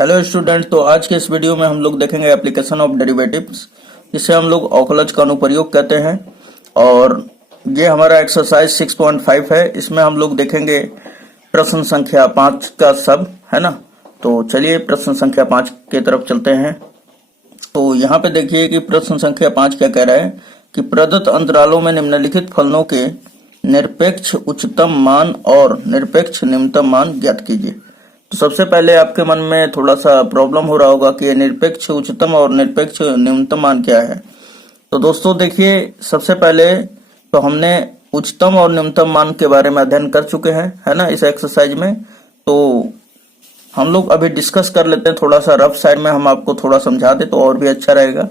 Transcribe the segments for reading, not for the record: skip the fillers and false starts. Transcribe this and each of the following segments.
Hello student, तो आज के इस वीडियो में हम लोग देखेंगे एप्लीकेशन ऑफ डेरिवेटिव्स, जिसे हम लोग ओकलज का अनुप्रयोग कहते हैं। और ये हमारा एक्सरसाइज 6.5 है। इसमें हम लोग देखेंगे प्रश्न संख्या 5 का सब, है ना। तो चलिए प्रश्न संख्या 5 के तरफ चलते हैं। तो यहाँ पे देखिए कि प्रश्न संख्या 5 क्या कह रहा है कि प्रदत्त अंतरालों में निम्नलिखित फलनों के निरपेक्ष उच्चतम मान और निरपेक्ष निम्नतम मान ज्ञात कीजिए। तो सबसे पहले आपके मन में थोड़ा सा प्रॉब्लम हो रहा होगा कि निरपेक्ष उच्चतम और निरपेक्ष न्यूनतम मान क्या है। तो दोस्तों देखिए, सबसे पहले तो हमने उच्चतम और न्यूनतम मान के बारे में अध्ययन कर चुके हैं, है ना, इस एक्सरसाइज में। तो हम लोग अभी डिस्कस कर लेते हैं, थोड़ा सा रफ साइड में हम आपको थोड़ा समझा दे तो और भी अच्छा रहेगा।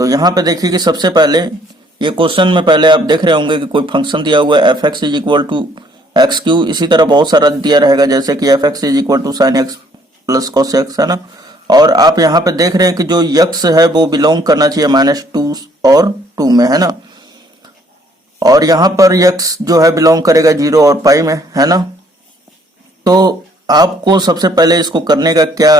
तो यहाँ पे देखिए कि सबसे पहले ये क्वेश्चन में पहले आप देख रहे होंगे कि कोई फंक्शन दिया हुआ है f x is equal to x cube. इसी तरह बहुत सारा दिया रहेगा, जैसे कि f x is equal to sine x plus cos x, है ना। और आप यहाँ पे देख रहे हैं कि जो यक्स है वो बिलोंग करना चाहिए -2 और 2 में, है ना। और यहाँ पर यक्स जो है बिलोंग करेगा 0 और पाई में, है ना। तो आपको सबसे पहले इसको करने का क्या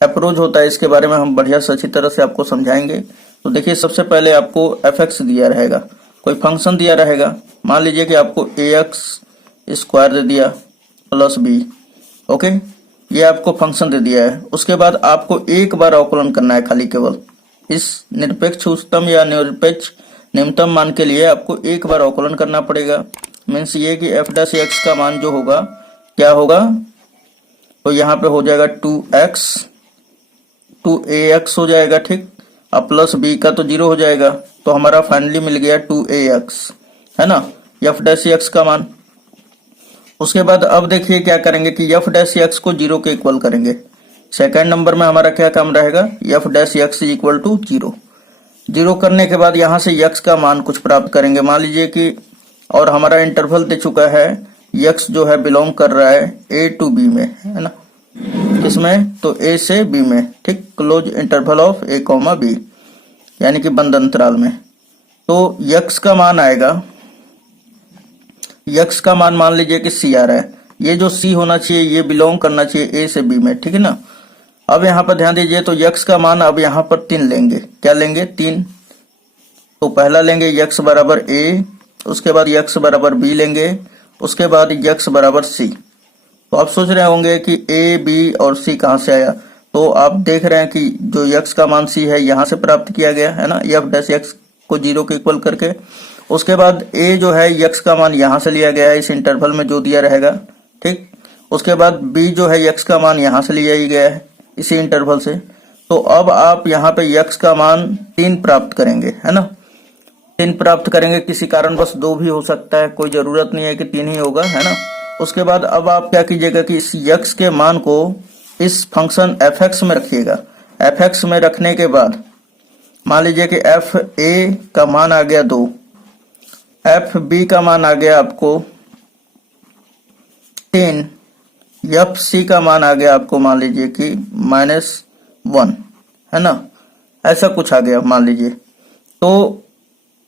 अप्रोच होता है, इसके बारे में हम बढ़िया से अच्छी तरह से आपको समझाएंगे। तो देखिए, सबसे पहले आपको एफ एक्स दिया रहेगा, कोई फंक्शन दिया रहेगा। मान लीजिए कि आपको ए एक्स स्क्वायर दे दिया प्लस बी, ओके, ये आपको फंक्शन दे दिया है। उसके बाद आपको एक बार अवकलन करना है, खाली केवल इस निरपेक्ष उच्चतम या निरपेक्ष निम्नतम मान के लिए आपको एक बार अवकलन करना पड़ेगा। मीन्स ये कि एफ डैश एक्स का मान जो होगा क्या होगा, तो यहाँ पे हो जाएगा 2ax हो जाएगा, ठीक। अब प्लस बी का तो 0 हो जाएगा, तो हमारा फाइनली मिल गया 2ax, है ना, एफ डैश एक्स का मान। उसके बाद अब देखिए क्या करेंगे कि एफ डैश एक्स को 0 के इक्वल करेंगे। सेकंड नंबर में हमारा क्या काम रहेगा, f dash x is equal to 0 करने के बाद यहाँ से एक्स का मान कुछ प्राप्त करेंगे। मान लीजिए कि, और हमारा इंटरवल दे चुका है, एक्स जो है बिलोंग कर रहा है ए टू बी में, है ना। किसमें, तो ए से बी में, ठीक, close interval of a comma b, यानी कि बंद अंतराल में। तो यक्स का मान आएगा, यक्स का मान मान लीजिए कि सी आ रहा है। ये जो सी होना चाहिए ये बिलोंग करना चाहिए ए से बी में, ठीक है ना। अब यहाँ पर ध्यान दीजिए, तो यक्स का मान अब यहाँ पर 3 लेंगे। क्या लेंगे, 3। तो पहला लेंगे यक्स बराबर ए, उसके बाद यक्स बराबर बी लेंगे, उसके बाद यक्स बराबर सी। तो आप सोच रहे होंगे कि ए बी और सी कहाँ से आया। तो आप देख रहे हैं कि जो यक्स का मान सी है यहाँ से प्राप्त किया गया, है ना, एफ डैश एक्स को 0 के इक्वल करके। उसके बाद ए जो है यक्स का मान यहाँ से लिया गया है, इस इंटरवल में जो दिया रहेगा, ठीक। उसके बाद बी जो है यक्स का मान यहाँ से लिया ही गया है, इसी इंटरवल से। तो अब आप यहाँ पे यक्स का मान 3 प्राप्त करेंगे, है ना, 3 प्राप्त करेंगे। किसी कारणवश 2 भी हो सकता है, कोई जरूरत नहीं है कि 3 ही होगा, है ना। उसके बाद अब आप क्या कीजिएगा कि इस यक्स के मान को इस फंक्शन एफ एक्स में रखिएगा। एफ एक्स में रखने के बाद मान लीजिए कि एफ ए का मान आ गया 2, एफ बी का मान आ गया आपको 3, एफ सी का मान आ गया आपको मान लीजिए कि -1, है ना, ऐसा कुछ आ गया मान लीजिए। तो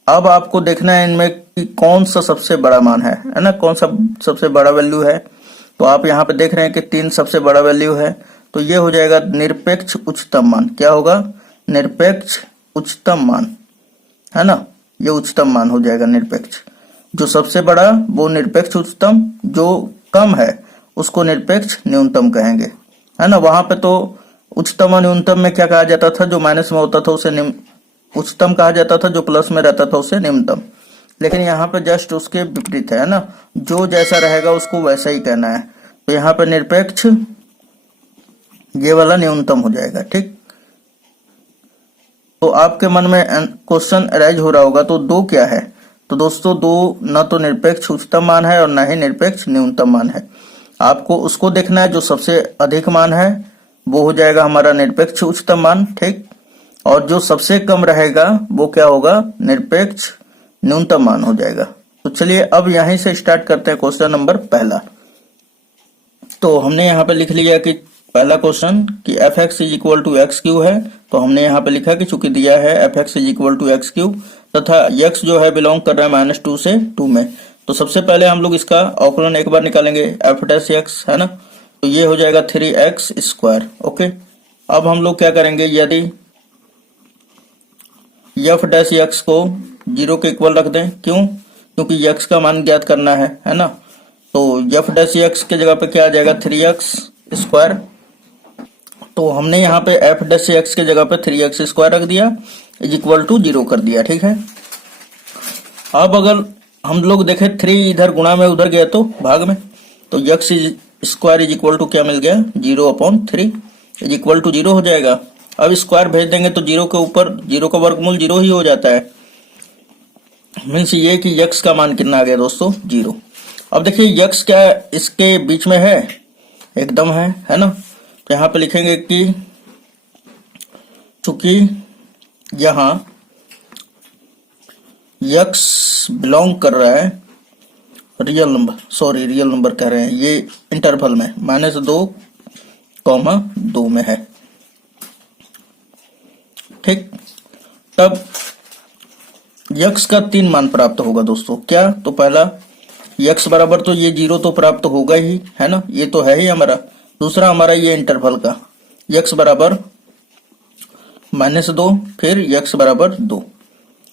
अब आपको देखना है इनमें कि कौन सा सबसे बड़ा मान है ना, कौन सा सबसे बड़ा वैल्यू है। तो आप यहाँ पे देख रहे हैं कि 3 सबसे बड़ा वैल्यू है, तो ये हो जाएगा निरपेक्ष उच्चतम मान। क्या होगा, निरपेक्ष उच्चतम मान, है ना, ये उच्चतम मान हो जाएगा निरपेक्ष। जो सबसे बड़ा वो निरपेक्ष उच्चतम, जो कम है उसको निरपेक्ष न्यूनतम कहेंगे, है ना। वहां पे तो उच्चतम और न्यूनतम में क्या कहा जाता था, जो माइनस में होता था उसे उच्चतम कहा जाता था, जो प्लस में रहता था उसे निम्नतम। लेकिन यहाँ पे जस्ट उसके विपरीत है ना, जो जैसा रहेगा उसको वैसा ही कहना है। तो यहाँ पे निरपेक्ष ये वाला न्यूनतम हो जाएगा, ठीक। तो आपके मन में क्वेश्चन अराइज हो रहा होगा, तो 2 क्या है। तो दोस्तों 2 न तो निरपेक्ष उच्चतम मान है और न ही निरपेक्ष न्यूनतम मान है। आपको उसको देखना है जो सबसे अधिक मान है, वो हो जाएगा हमारा निरपेक्ष उच्चतम मान, ठीक। और जो सबसे कम रहेगा वो क्या होगा, निरपेक्ष न्यूनतम मान हो जाएगा। तो चलिए अब यहीं से स्टार्ट करते हैं क्वेश्चन नंबर पहला। तो हमने यहाँ पे लिख लिया कि पहला क्वेश्चन कि f x is equal to x cube है। तो हमने यहाँ पे लिखा कि चूंकि दिया है f x is equal to x cube तथा एक्स जो है बिलोंग कर रहा है -2 से 2 में। तो सबसे पहले हम लोग इसका अवकलन एक बार निकालेंगे, एफ डैश एक्स, है ना। तो ये हो जाएगा 3x²। ओके, अब हम लोग क्या करेंगे, यदि एफ डैश एक्स को 0 के इक्वल रख दें, क्यों, क्योंकि x का मान ज्ञात करना है ना। तो एफ डैश एक्स के जगह पे क्या आ जाएगा, 3x²। तो हमने यहाँ पे एफ डैश एक्स के जगह पे 3x² रख दिया, इज इक्वल टू 0 कर दिया, ठीक है। अब अगर हम लोग देखें 3 इधर गुणा में उधर गया तो भाग में, तो x² इज इक्वल टू क्या मिल गया, 0/3 इज इक्वल टू 0 हो जाएगा। अब स्क्वायर भेज देंगे तो 0 के ऊपर 0 का वर्गमूल 0 ही हो जाता है, मीन्स ये कि x का मान कितना आ गया दोस्तों, 0। अब देखिए x क्या इसके बीच में है, एकदम है ना। तो यहाँ पे लिखेंगे कि चूंकि यहाँ x बिलोंग कर रहा है रियल नंबर कह रहे हैं, ये इंटरवल में -2,2 में है, ठीक। तब x का 3 मान प्राप्त होगा दोस्तों, क्या, तो पहला x बराबर तो ये 0 तो प्राप्त होगा ही, है ना, ये तो है ही हमारा। दूसरा हमारा ये इंटरवल का x बराबर -2, फिर x बराबर 2,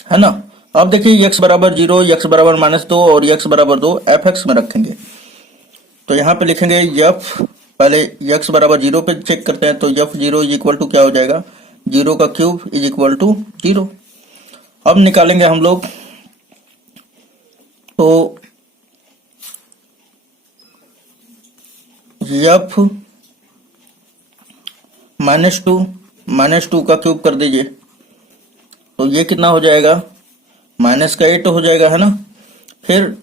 है ना। अब देखिए x बराबर 0, x बराबर -2 और x बराबर 2 fx में रखेंगे। तो यहाँ पे लिखेंगे f, पहले x बराबर 0 पे चेक करते हैं, तो f0 इज इक्वल टू क्या हो जाएगा, 0 का क्यूब इज इक्वल टू 0। अब निकालेंगे हम लोग, तो f -2 का क्यूब कर दीजिए, तो ये कितना हो जाएगा, -8 हो जाएगा, है ना। फिर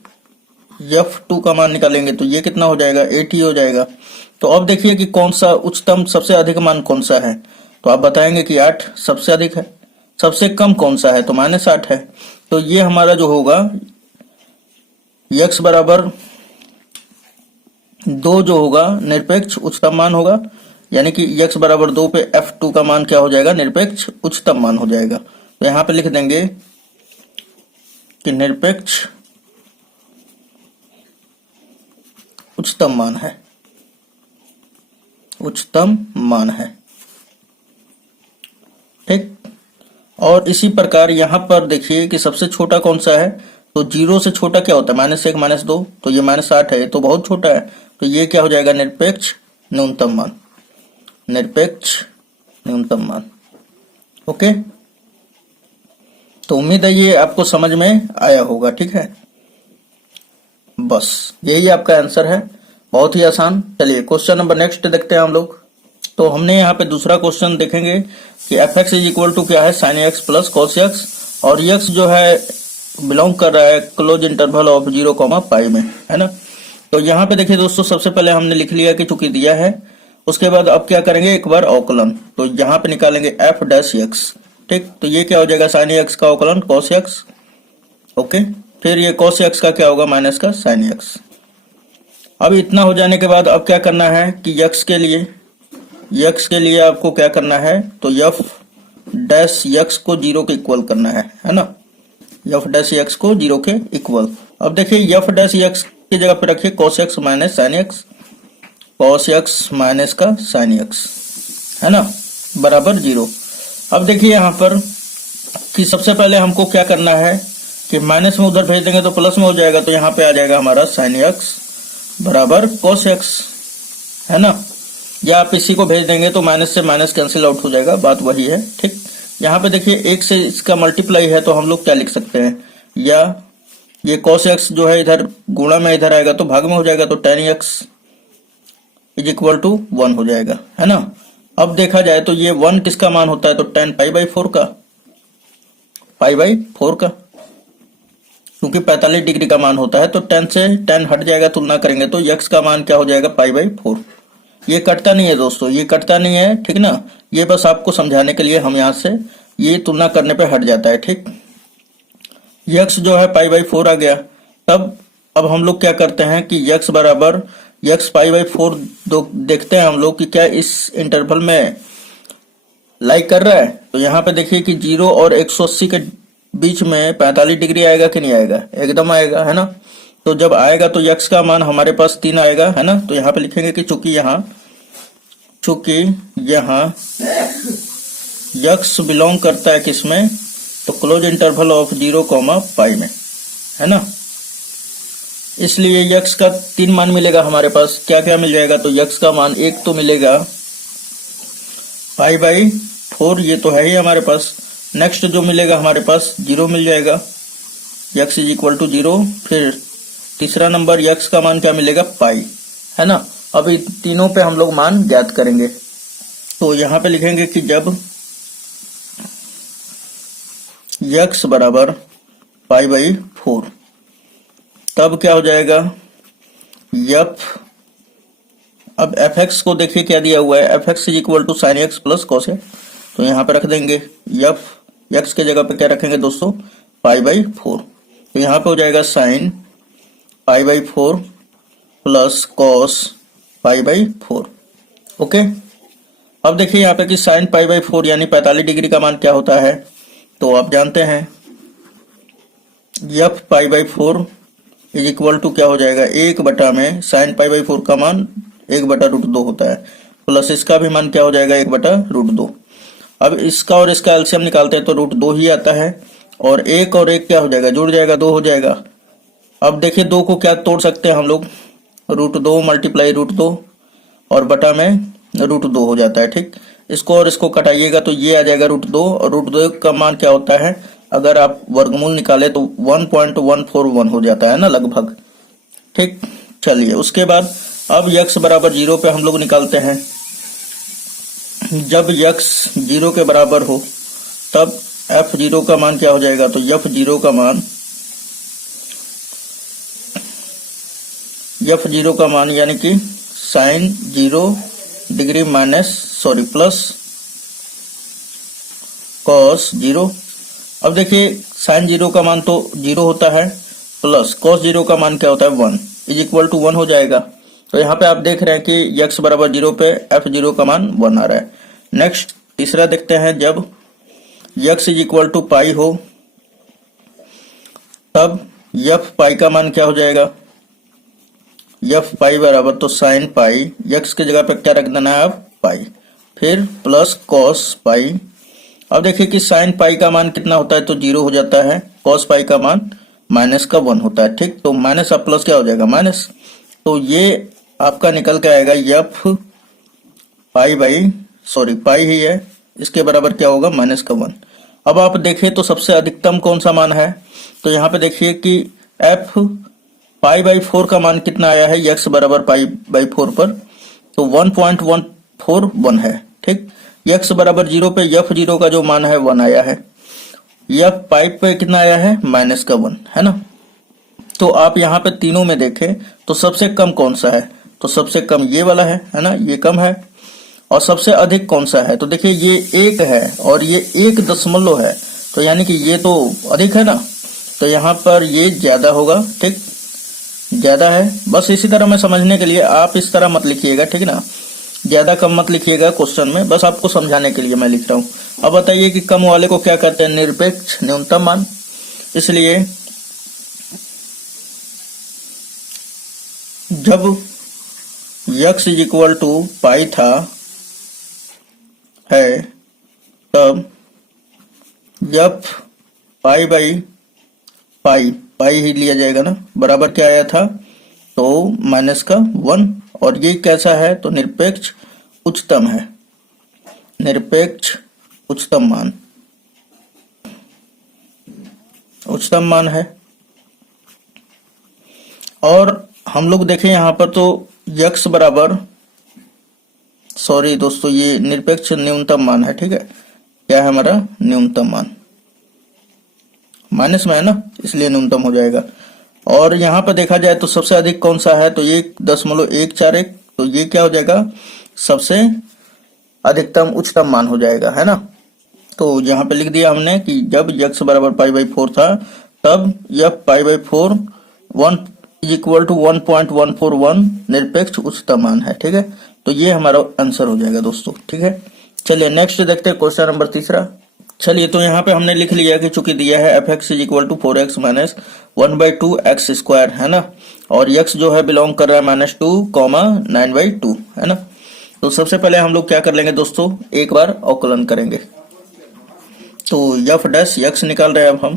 f2 का मान निकालेंगे तो ये कितना हो जाएगा, 8 ही हो जाएगा। तो अब देखिए कि कौन सा उच्चतम सबसे अधिक मान कौन सा है, तो आप बताएंगे कि 8 सबसे अधिक है, सबसे कम कौन सा है, तो -8 है। तो ये हमारा जो होगा x बराबर 2 जो होगा निरपेक्ष उच्चतम मान होगा, यानी कि x बराबर 2 पे f2 का मान क्या हो जाएगा, निरपेक्ष उच्चतम मान हो जाएगा। तो यहाँ पे लिख देंगे कि निरपेक्ष उच्चतम मान है, ठीक। और इसी प्रकार यहाँ पर देखिए कि सबसे छोटा कौन सा है, तो 0 से छोटा क्या होता है, -1 -2, तो ये -8 है, ये तो बहुत छोटा है। तो ये क्या हो जाएगा, निरपेक्ष न्यूनतम मान। ओके, तो उम्मीद है ये आपको समझ में आया होगा, ठीक है। बस यही आपका आंसर है, बहुत ही आसान। चलिए क्वेश्चन नंबर नेक्स्ट देखते हैं हम लोग। तो हमने यहाँ पे दूसरा क्वेश्चन देखेंगे कि fx इज इक्वल टू क्या है, sin x plus cos x, और x जो है बिलोंग कर रहा है क्लोज इंटरवल ऑफ 0,π में, है ना। तो यहाँ पे देखिए दोस्तों, सबसे पहले हमने लिख लिया कि चूंकि दिया है, उसके बाद अब क्या करेंगे, एक बार अवकलन, तो यहाँ पे निकालेंगे f डैश x, ठीक। तो ये क्या हो जाएगा, sin x का अवकलन cos x, ओके। फिर ये cos x का क्या होगा, माइनस का sin x। अब इतना हो जाने के बाद अब क्या करना है कि x के लिए आपको क्या करना है, तो f डैश x को 0 के इक्वल करना है ना, f डैश x को 0 के इक्वल। अब देखिए f डैश x की जगह पे रखिए cos x minus sin x, cos x minus का sin x, है ना, बराबर 0। अब देखिए यहाँ पर कि सबसे पहले हमको क्या करना है कि माइनस में उधर भेज देंगे तो प्लस में हो जाएगा, तो यहाँ पे आ जाएगा हमारा sin x बराबर cos x, है ना। या आप इसी को भेज देंगे तो माइनस से माइनस कैंसिल आउट हो जाएगा, बात वही है, ठीक। यहाँ पे देखिए 1 से इसका मल्टीप्लाई है, तो हम लोग क्या लिख सकते हैं, या ये cos x जो है इधर गुणा में इधर आएगा तो भाग में हो जाएगा, तो tan x is equal to 1 हो जाएगा, है ना। अब देखा जाए तो ये 1 किसका मान होता है, तो tan π/4 का, π/4 का, क्योंकि 45 डिग्री का मान होता है, तो tan से tan हट जाएगा, तुलना करेंगे तो x का मान क्या हो जाएगा, π/4। ये कटता नहीं है दोस्तों, ये कटता नहीं है, ठीक ना। ये बस आपको समझाने के लिए हम यहाँ से ये तुलना करने पे हट जाता है, ठीक। x जो है π/4 आ गया। तब अब हम लोग क्या करते हैं कि x बराबर x π/4 देखते हैं हम लोग कि क्या इस इंटरवल में लाइक कर रहा है। तो यहाँ पे देखिए कि 0 और 180 के बीच में 45 डिग्री आएगा कि नहीं आएगा, एकदम आएगा, है ना। तो जब आएगा तो यक्स का मान हमारे पास 3 आएगा, है ना। तो यहाँ पे लिखेंगे कि चूंकि यहाँ यक्स बिलोंग करता है किसमें, तो क्लोज इंटरवल ऑफ 0, पाई में, है ना। इसलिए यक्स का 3 मान मिलेगा हमारे पास। क्या क्या मिल जाएगा, तो यक्स का मान एक तो मिलेगा π/4, ये तो है ही हमारे पास। नेक्स्ट जो मिलेगा हमारे पास 0 मिल जाएगा, यक्स इज इक्वल टू 0। फिर तीसरा नंबर यक्स का मान क्या मिलेगा, पाई, है ना। अब इन तीनों पे हम लोग मान ज्ञात करेंगे। तो यहाँ पे लिखेंगे कि जब यक्स बराबर π/4, तब क्या हो जाएगा, अब एफ एक्स को देखिए क्या दिया हुआ है, f x is equal to sine x plus cos है। तो यहाँ पे रख देंगे एक्स के जगह पे क्या रखेंगे दोस्तों, π/4। तो यहाँ पे हो जाएगा साइन π/4 प्लस कॉस π/4। ओके, अब देखिए यहाँ पे कि साइन π/4 यानी 45 डिग्री का मान क्या होता है, तो आप जानते हैं यफ π/4 इज इक्वल टू क्या हो जाएगा, 1 में साइन π/4 का मान 1/√2 होता है, प्लस इसका भी मान क्या हो जाएगा, 1/√2। अब इसका और इसका एलसीएम निकालते हैं तो √2 ही आता है, और एक और एक क्या हो जाएगा, जुड़ जाएगा, 2 हो जाएगा। अब देखिए 2 को क्या तोड़ सकते हैं हम लोग, √2 मल्टीप्लाई √2 और बटा में √2 हो जाता है, ठीक। इसको और इसको कटाइएगा तो ये आ जाएगा √2, और √2 का मान क्या होता है, अगर आप वर्गमूल निकाले तो 1.141 हो जाता है ना लगभग, ठीक। चलिए उसके बाद अब यक्स बराबर 0 पे हम लोग निकालते हैं। जब यक्स 0 के बराबर हो तब f0 का मान क्या हो जाएगा, तो f0 का मान यानी कि साइन 0 डिग्री प्लस कॉस 0। अब देखिए साइन 0 का मान तो 0 होता है, प्लस कॉस 0 का मान क्या होता है, 1 इज इक्वल टू 1 हो जाएगा। तो यहाँ पे आप देख रहे हैं कि यक्स बराबर 0 पे f0 का मान 1 आ रहा है। नेक्स्ट तीसरा देखते हैं, जब यक्स इज इक्वल टू पाई हो तब यफ पाई का मान क्या हो जाएगा, यफ पाई बराबर तो साइन पाई, यक्स की जगह पे क्या रख देना है, अब पाई, फिर प्लस कॉस पाई। अब देखिए कि साइन पाई का मान कितना होता है, तो 0 हो जाता है, कॉस पाई का मान -1 होता है, ठीक। तो माइनस अब प्लस क्या हो जाएगा, माइनस। तो ये आपका निकल के आएगा यफ पाई ही है, इसके बराबर क्या होगा, -1। अब आप देखें तो सबसे अधिकतम कौन सा मान है, तो यहाँ पे देखिए कि f π/4 का मान कितना आया है, यक्स बराबर π/4 पर, तो 1.141 है, ठीक। यक्स बराबर 0 पे f0 का जो मान है 1 आया है, यफ पाई पे कितना आया है, -1, है ना। तो आप यहाँ पे तीनों में देखें तो सबसे कम कौन सा है, तो सबसे कम ये वाला है ना, ये कम है। और सबसे अधिक कौन सा है, तो देखिए ये 1 है और ये 1 है, तो यानी कि ये तो अधिक है ना, तो यहाँ पर ये ज्यादा होगा, ठीक, ज्यादा है। बस इसी तरह में समझने के लिए आप इस तरह मत लिखिएगा, ठीक ना, ज्यादा कम मत लिखिएगा क्वेश्चन में, बस आपको समझाने के लिए मैं लिख रहा हूँ। अब बताइए कि कम वाले को क्या कहते हैं, निरपेक्ष न्यूनतम मान। इसलिए जब यक्स इज इक्वल टू पाई था है, तब यफ पाई ही लिया जाएगा ना, बराबर क्या आया था, तो -1। और ये कैसा है, तो निरपेक्ष उच्चतम है, निरपेक्ष उच्चतम मान है। और हम लोग देखें यहाँ पर तो यक्स बराबर, सॉरी दोस्तों, ये निरपेक्ष न्यूनतम मान है, ठीक है, क्या है हमारा न्यूनतम मान, माइनस में है ना, इसलिए न्यूनतम हो जाएगा। और यहाँ पर देखा जाए तो सबसे अधिक कौन सा है, तो ये 1.141, तो ये क्या हो जाएगा, सबसे अधिकतम उच्चतम मान हो जाएगा, है ना। तो यहाँ पे लिख दिया हमने कि जब यक्स बराबर π/4 था तब यफ π/4 1 इज इक्वल टू 1.141 निरपेक्ष उच्चतम मान है, ठीक है। तो ये हमारा आंसर हो जाएगा दोस्तों, ठीक है। चलिए नेक्स्ट देखते हैं क्वेश्चन नंबर तीसरा। चलिए, तो यहाँ पे हमने लिख लिया कि चूंकि दिया है f x is equal to 4x minus 1/2 x square, है ना, और x जो है बिलोंग कर रहा है -2, 9/2, है ना। तो सबसे पहले हम लोग क्या कर लेंगे दोस्तों, एक बार अवकलन करेंगे। तो एफ डैश एक्स निकाल रहे हैं अब हम।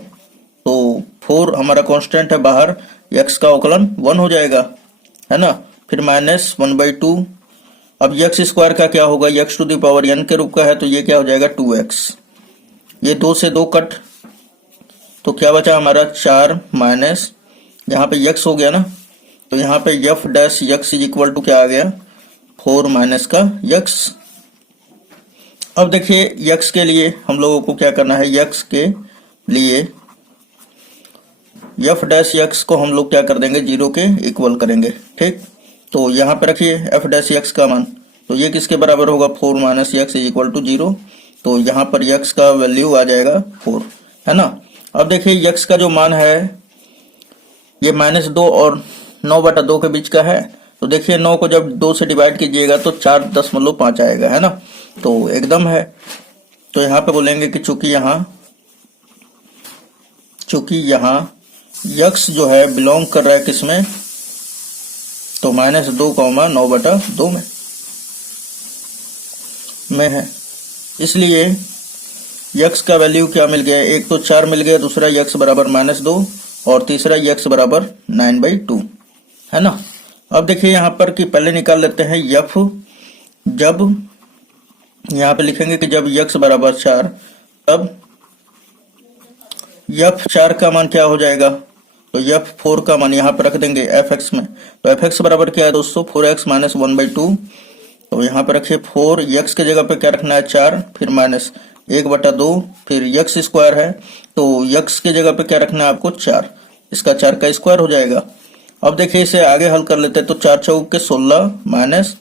तो 4 हमारा कांस्टेंट है बाहर, x का अवकलन 1 हो जाएगा, है ना, फिर -1/2। अब एक्स स्क्वायर का क्या होगा, x to the power n के रूप का है, तो ये क्या हो जाएगा 2x। ये 2 से 2 कट, तो क्या बचा हमारा 4 माइनस, यहाँ पे x हो गया ना, तो यहाँ पे f dash x is equal to क्या आ गया, 4 माइनस का x। अब देखिए x के लिए हम लोगों को क्या करना है, x के लिए एफ डैश एक्स को हम लोग क्या कर देंगे, 0 के इक्वल करेंगे, ठीक। तो यहाँ पे रखिए एफ डैश एक्स का मान, तो ये किसके बराबर होगा, 4 minus x is equal to 0। तो यहाँ पर x का वैल्यू आ जाएगा 4, है ना। अब देखिए x का जो मान है ये -2 और 9/2 के बीच का है। तो देखिए 9 को जब 2 से डिवाइड कीजिएगा तो 4.5 आएगा, है ना, तो एकदम है। तो यहाँ पे बोलेंगे कि चूंकि यहाँ x जो है बिलोंग कर रहा है किसमें, तो -2, 9/2 में है, इसलिए x का वैल्यू क्या मिल गया, एक तो 4 मिल गया, दूसरा x बराबर -2 और तीसरा x बराबर 9/2, है ना। अब देखिए यहाँ पर कि पहले निकाल लेते हैं f, जब यहाँ पे लिखेंगे कि जब x बराबर 4, तब f4 का मान क्या हो जाएगा, तो f4 का मान यहाँ पर रख देंगे fx में। तो fx बराबर क्या है दोस्तों, 4x माइनस 1/2। तो यहाँ पे रखिए 4, x के जगह पे क्या रखना है 4, फिर -1/2, फिर x स्क्वायर है, तो x के जगह पे क्या रखना है आपको 4, इसका 4 का स्क्वायर हो जाएगा। अब देखिए इसे आगे हल कर लेते हैं, तो 4 चौक के 16 माइनस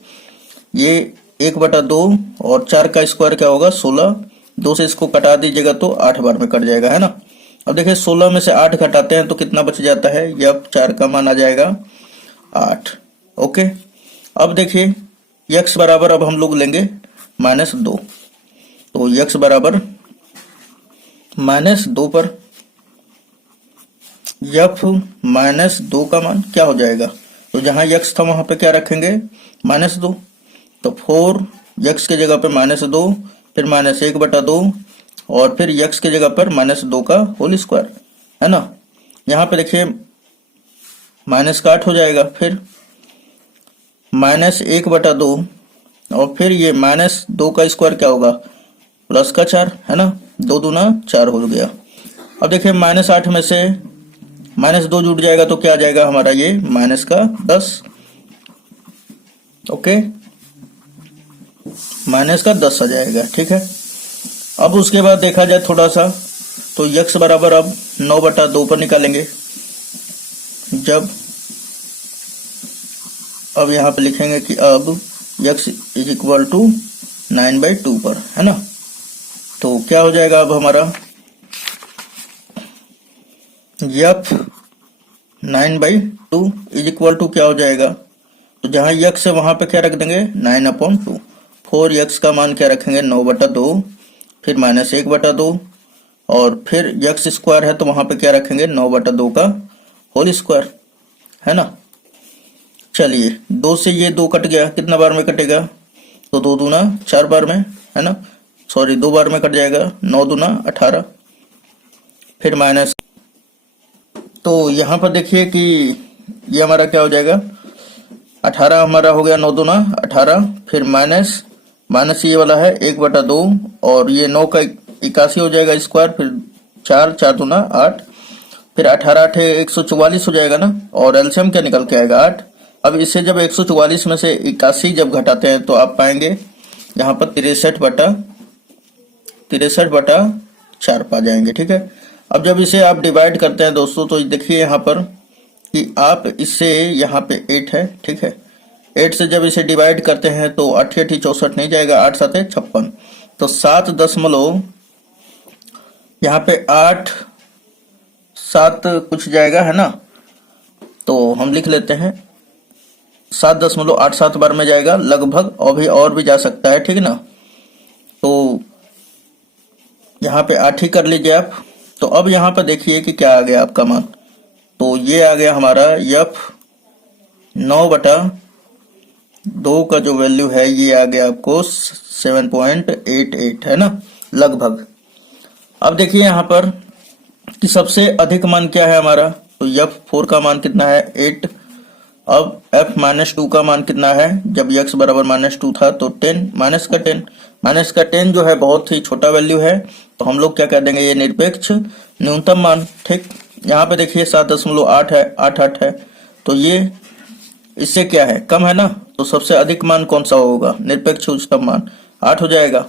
ये 1/2 और 4 का स्क्वायर क्या होगा 16, 2 से इसको कटा दीजिएगा तो 8 बार में कट जाएगा, है ना। अब देखिए 16 में से 8 घटाते हैं तो कितना बच जाता है, यह 4 का मान आ जाएगा 8। ओके, अब देखिए x बराबर अब हम लोग लेंगे -2, तो x बराबर -2 पर f -2 का मान क्या हो जाएगा, तो जहां x था वहां पे क्या रखेंगे -2, तो 4 x के जगह पे -2, फिर -1/2 और फिर x के जगह पर -2 का होल स्क्वायर, है ना। यहाँ पे देखिए माइनस का 8 हो जाएगा, फिर -1/2 और फिर ये -2 का स्क्वायर क्या होगा प्लस का 4, है ना, 2 दूना 4 हो गया। अब देखिए -8 में से -2 जुड़ जाएगा तो क्या आ जाएगा हमारा ये -10, ओके, -10 आ जाएगा, ठीक है। अब उसके बाद देखा जाए थोड़ा सा, तो x बराबर अब 9/2 पर निकालेंगे, जब अब यहाँ पे लिखेंगे कि अब x इज इक्वल टू 9/2 पर, है ना। तो क्या हो जाएगा अब हमारा f 9/2 इज इक्वल टू क्या हो जाएगा, तो जहां x है वहां पे क्या रख देंगे 9/2, 4x का मान क्या रखेंगे 9/2, फिर -1/2 और फिर x स्क्वायर है तो वहां पे क्या रखेंगे 9/2 का होल स्क्वायर, है ना। चलिए 2 से ये 2 कट गया, कितना बार में कटेगा, तो 2 दूना 4 बार में, है ना, सॉरी 2 बार में कट जाएगा, 9 दूना 18, फिर माइनस, तो यहाँ पर देखिए कि ये हमारा क्या हो जाएगा 18 हमारा हो गया, 9 दूना 18, फिर माइनस ये वाला है 1/2 और ये 9 का 81 हो जाएगा स्क्वायर, फिर 4 दूना 8, फिर 18 8 144 हो जाएगा ना, और एलसीएम क्या निकल के आएगा 8। अब इससे जब 144 में से 81 जब घटाते हैं तो आप पाएंगे यहाँ पर 63/4 पा जाएंगे, ठीक है। अब जब इसे आप डिवाइड करते हैं दोस्तों, तो देखिए यहाँ पर कि आप इससे यहाँ पे 8 है, ठीक है, 8 से जब इसे डिवाइड करते हैं तो 8 8 64 नहीं जाएगा, 8 7 56, तो 7 दशमलव यहाँ पे 8 7 कुछ जाएगा, है ना, तो हम लिख लेते हैं 7.87 बार में जाएगा लगभग, और भी जा सकता है, ठीक ना। तो यहाँ पे 8 ही कर लीजिए आप। तो अब यहाँ पर देखिए कि क्या आ गया आपका मान। तो ये आ गया हमारा F 9/2 का जो वैल्यू है ये आ गया आपको 7.88 है ना, लगभग। अब देखिए यहाँ पर कि सबसे अधिक मान क्या है हमारा। तो F4 का मान कितना है 8। अब F-2 का मान कितना है, जब x बराबर -2 था तो 10 माइनस का 10 जो है बहुत ही छोटा वैल्यू है, तो हम लोग क्या कह देंगे, ये निरपेक्ष न्यूनतम मान। ठीक, यहाँ पे देखिए 7.8 है, 8 है, तो ये इससे क्या है, कम है ना। तो सबसे अधिक मान कौन सा होगा, निरपेक्ष उच्चतम मान 8 हो जाएगा।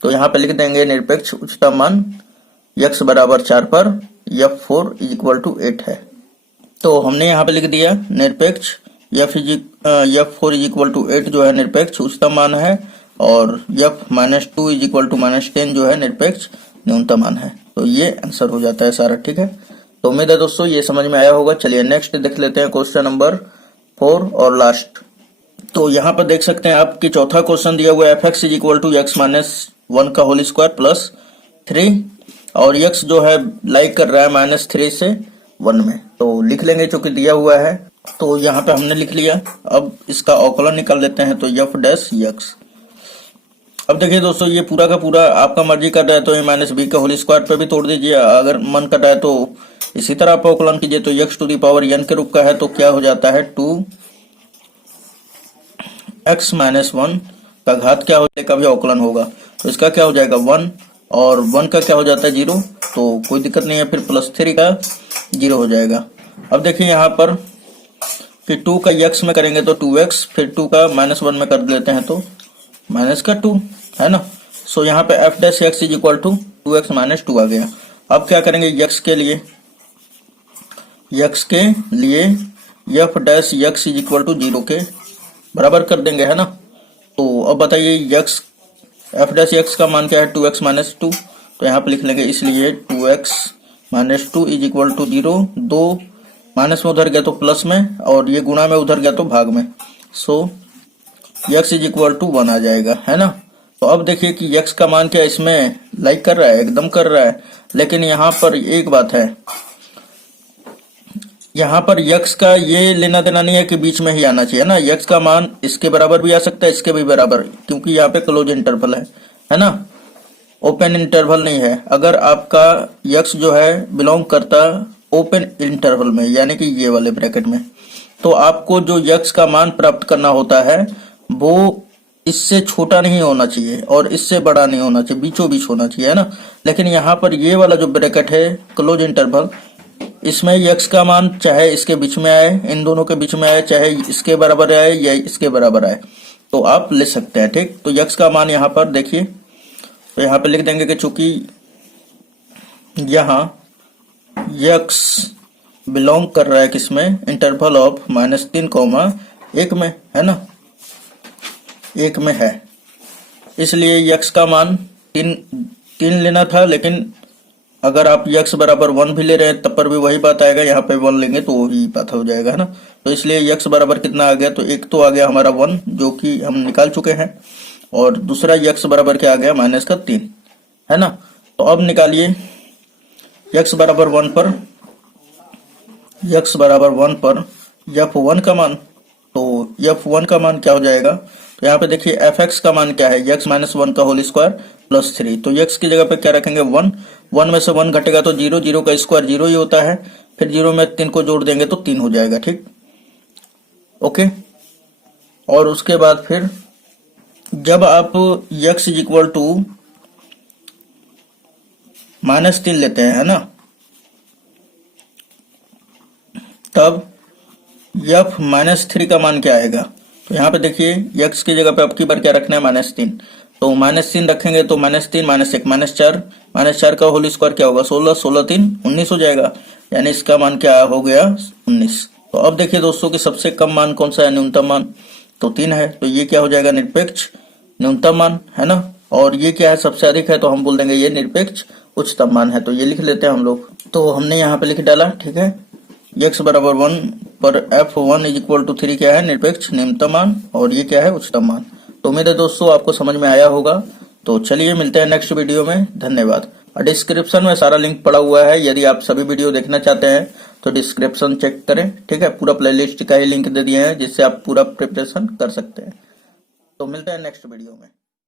तो यहाँ पे लिख देंगे निरपेक्ष उच्चतम मान x बराबर 4 पर F4 = 8 है। तो हमने यहाँ पे लिख दिया निरपेक्ष F4 = 8 जो है निरपेक्ष उच्चतम मान है, और F-2 = -10 जो है निरपेक्ष न्यूनतम मान है। तो ये आंसर हो जाता है सारा। ठीक है, तो उम्मीद है दोस्तों ये समझ में आया होगा। चलिए नेक्स्ट देख लेते हैं क्वेश्चन नंबर 4 और लास्ट। तो यहाँ पर देख सकते हैं आपकी चौथा क्वेश्चन दिया हुआ है f(x) = x - 1 का होल स्क्वायर प्लस 3, और x जो है लाइक कर रहा है -3 से 1 में। तो लिख लेंगे चूंकि दिया हुआ है, तो यहाँ पे हमने लिख लिया। अब इसका अवकलन निकाल लेते हैं, तो f'(x). अब देखिए दोस्तों ये पूरा का पूरा आपका मर्जी कर रहा है तो a - b का होल स्क्वायर पे भी तोड़ दीजिए, अगर मन कर रहा है तो इसी तरह आप अवकलन कीजिए। तो x⁴n के रूप का है, तो क्या हो जाता है 2x - 1 का घात क्या हो जाएगा, भी अवकलन होगा तो इसका क्या हो जाएगा 1, और 1 का क्या हो जाता है 0, तो कोई दिक्कत नहीं है, फिर +3 का 0 हो जाएगा। अब देखिए यहाँ पर कि 2 का x में करेंगे तो 2x, फिर 2 का -1 में कर लेते हैं तो -2 है ना। सो यहाँ पे f'(x) = 2x - 2 आ गया। अब क्या करेंगे x के लिए f'(x) = 0 के बराबर कर देंगे, है ना। तो अब बताइए f'(x) का मान क्या है 2x - 2, तो यहाँ पे लिख लेंगे इसलिए 2x - 2 = 0। 2 माइनस में उधर गया तो प्लस में, और ये गुणा में उधर गया तो भाग में। सो x = 1 आ जाएगा, है ना। तो अब देखिए कि x का मान क्या इसमें लाइक कर रहा है, एकदम कर रहा है। लेकिन यहाँ पर एक बात है, यहाँ पर x का ये लेना देना नहीं है कि बीच में ही आना चाहिए ना। x का मान इसके बराबर भी आ सकता है, इसके भी बराबर, क्योंकि यहाँ पे क्लोज इंटरवल है ना, ओपन इंटरवल नहीं है। अगर आपका x जो है बिलोंग करता ओपन इंटरवल में, यानी कि ये वाले ब्रैकेट में, तो आपको जो x का मान प्राप्त करना होता है वो इससे छोटा नहीं होना चाहिए और इससे बड़ा नहीं होना चाहिए, बीचों बीच होना चाहिए, है ना। लेकिन यहाँ पर ये वाला जो ब्रैकेट है क्लोज इंटरवल, इसमें x का मान चाहे इसके बीच में आए, इन दोनों के बीच में आए, चाहे इसके बराबर आए या इसके बराबर आए, तो आप ले सकते हैं। ठीक, तो x का मान यहाँ पर देखिए, तो यहाँ पे लिख देंगे कि चूंकि यहाँ x बिलोंग कर रहा है किसमें, इंटरवल ऑफ -3, 1 में, है ना, 1 में है, इसलिए x का मान 3 लेना था। लेकिन अगर आप x बराबर 1 भी ले रहे हैं तब पर भी वही बात आएगा, यहाँ पे 1 लेंगे तो वही बात हो जाएगा, है ना। तो इसलिए x बराबर कितना आ गया, तो एक तो आ गया हमारा 1 जो कि हम निकाल चुके हैं, और दूसरा x बराबर क्या आ गया -3, है ना। तो अब निकालिए x बराबर 1 पर f1 का मान। तो f1 का मान क्या हो जाएगा, तो यहाँ पे देखिए f(x) का मान क्या है, x - 1 का होल स्क्वायर प्लस 3। तो x की जगह पे क्या रखेंगे 1, 1 में से 1 घटेगा तो 0, 0 का स्क्वायर 0 ही होता है, फिर 0 में 3 को जोड़ देंगे तो 3 हो जाएगा। ठीक, ओके। और उसके बाद फिर जब आप x = -3 लेते हैं, है ना, तब f-3 का मान क्या आएगा। तो यहाँ पे देखिए x की जगह पे अब की बार क्या रखना है -3, तो -3 रखेंगे तो -3 - 1 -4 का होल स्क्वायर क्या होगा 16, 16 3 19 हो जाएगा, यानी इसका मान क्या हो गया 19। तो अब देखिए दोस्तों कि सबसे कम मान कौन सा है, न्यूनतम मान, तो 3 है, तो ये क्या हो जाएगा निरपेक्ष न्यूनतम मान, है ना। और ये क्या है सबसे अधिक है, तो हम बोल देंगे ये निरपेक्ष उच्चतम मान है। तो ये लिख लेते हैं हम लोग, तो हमने यहाँ पे लिख डाला। ठीक है, x बराबर 1 पर f1 = 3 क्या है निरपेक्ष न्यूनतम मान, और ये क्या है उच्चतम मान। तो उम्मीद है दोस्तों आपको समझ में आया होगा। तो चलिए मिलते हैं नेक्स्ट वीडियो में, धन्यवाद। और डिस्क्रिप्शन में सारा लिंक पड़ा हुआ है। यदि आप सभी वीडियो देखना चाहते हैं तो डिस्क्रिप्शन चेक करें, ठीक है। पूरा प्लेलिस्ट का ही लिंक दे दिए हैं जिससे आप पूरा प्रिपरेशन कर सकते हैं। तो मिलते हैं नेक्स्ट वीडियो में।